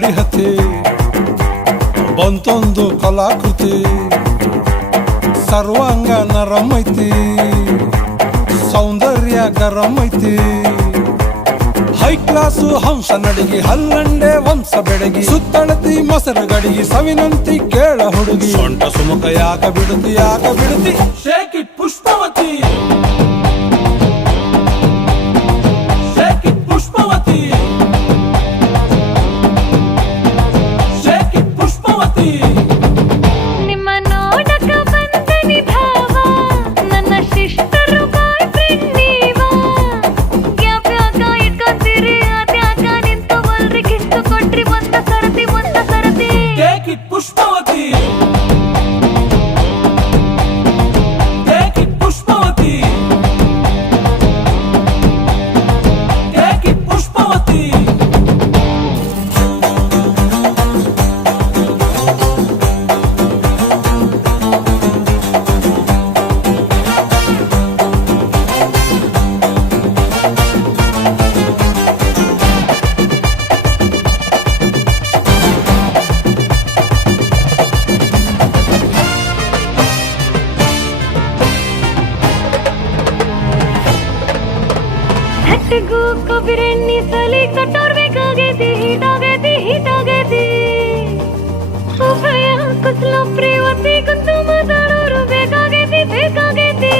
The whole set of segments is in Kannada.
ನಡಿಹತಿ ಬಂತೊಂದು ಕಲಾಕೃತಿ ಸರ್ವಾಂಗ ನರಂ ಐತಿ ಸೌಂದರ್ಯ ಗರಂ ಐತಿ ಹೈ ಕ್ಲಾಸು ಹಂಸ ನಡಿಗೆ ಹಲ್ಲಂಡೆ ವಂಶ ಬೆಡಗಿ ಸುತ್ತಳತಿ ಮೊಸರು ಗಡಿಗೆ ಸವಿನಂತಿ ಕೇಳ ಹುಡುಗಿ ಸೊಂಟ ಸುಮುಖ ಯಾಕ ಬಿಡುತ್ತಿ shake it Pushpavati shake it Pushpavati shake it Pushpavati ನಿಮ್ಮ ನೋಡಕ ಬಂದನಿ ಭಾವ ನನ್ನ ಶಿಷ್ಟರು ಬಾಯ್ ಫ್ರೆಂಡ್ ನೀವಾ ಯಾವ್ಯಾಕ ಇಟ್ಕೊಂತೀರಿ ಅದ್ಯಾಕ ನಿಂತ್ಕೊಬಲ್ರಿ ಕಿತ್ತು ಕೊಟ್ರಿ ಒಂದ ಸರತಿ ಟೇಕ್ ಇಟ್ ಪುಷ್ಪವತಿ ಹಟ್ಟಿಗೂ ಕೊಬ್ಬಿರೆಣ್ಣಿ ಸಲಿ ಕಟ್ಟೋರ್ಬೇಕಾಗೈತಿ ಹೀಟಾಗೈತಿ ಉಭಯ ಕುಸಲು ಪ್ರೇವತಿ ಕುಂತು ಮಾತಾಡೋರು ಬೇಕಾಗೈತಿ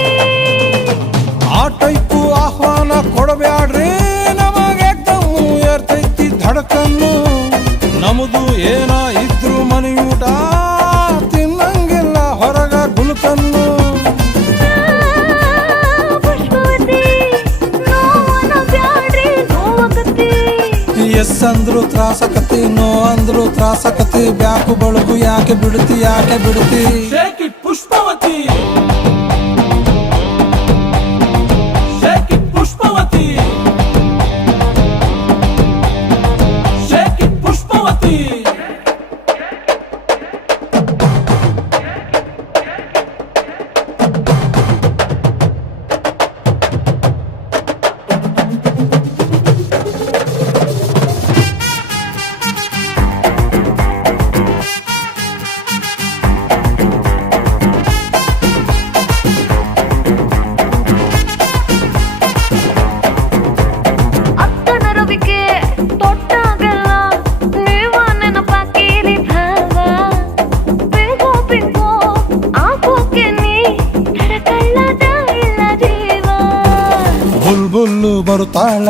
ಆ ಟೈಪು ಆಹ್ವಾನ ಕೊಡಬ್ಯಾಡ್ರಿ ನಮಗೆ ದಮ್ಮು ಏರ್ತೈತಿ ಧಡಕನ್ನು ನಮ್ದು ಏನ ಇದ್ರು ಮನೆಯೂಟ ತಿನ್ನಂಗಿಲ್ಲ ಹೊರಗ ಗುಲ್ಕನ್ನು ಎಸ್ ಅಂದ್ರು ತ್ರಾಸಕತಿ ನೋ ಅಂದ್ರು ತ್ರಾಸಕತಿ ಬ್ಯಾಕು ಬಳಗು ಯಾಕೆ ಬಿಡುತ್ತಿ shake it Pushpavati shake it Pushpavati shake it Pushpavati ಬುಲ್ಬುಲ್ಲು ಬರುತ್ತಾಳ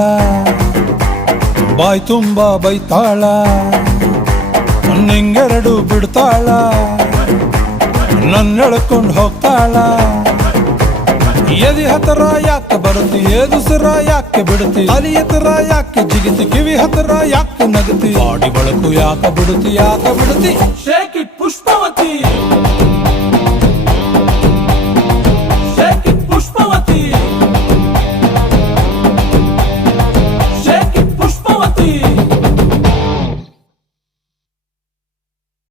ಬಾಯ್ ತುಂಬ ಬೈತಾಳ ನಿಂಗೆರಡು ಬಿಡ್ತಾಳ ನನ್ನ ಎಳ್ಕೊಂಡು ಹೋಗ್ತಾಳ ಎದಿ ಹತ್ರ ಯಾಕೆ ಬರುತ್ತಿ ಏದುಸರ ಯಾಕೆ ಬಿಡುತ್ತಿ ಅಲಿ ಹತ್ರ ಯಾಕೆ ಜಿಗಿತಿ ಕಿವಿ ಹತ್ರ ಯಾಕೆ ನಗತಿ ಬಾಡಿ ಬಳಕು ಯಾಕೆ ಬಿಡುತ್ತಿ ಶೇಕ್ ಇಟ್ ಪುಷ್ಪವತಿ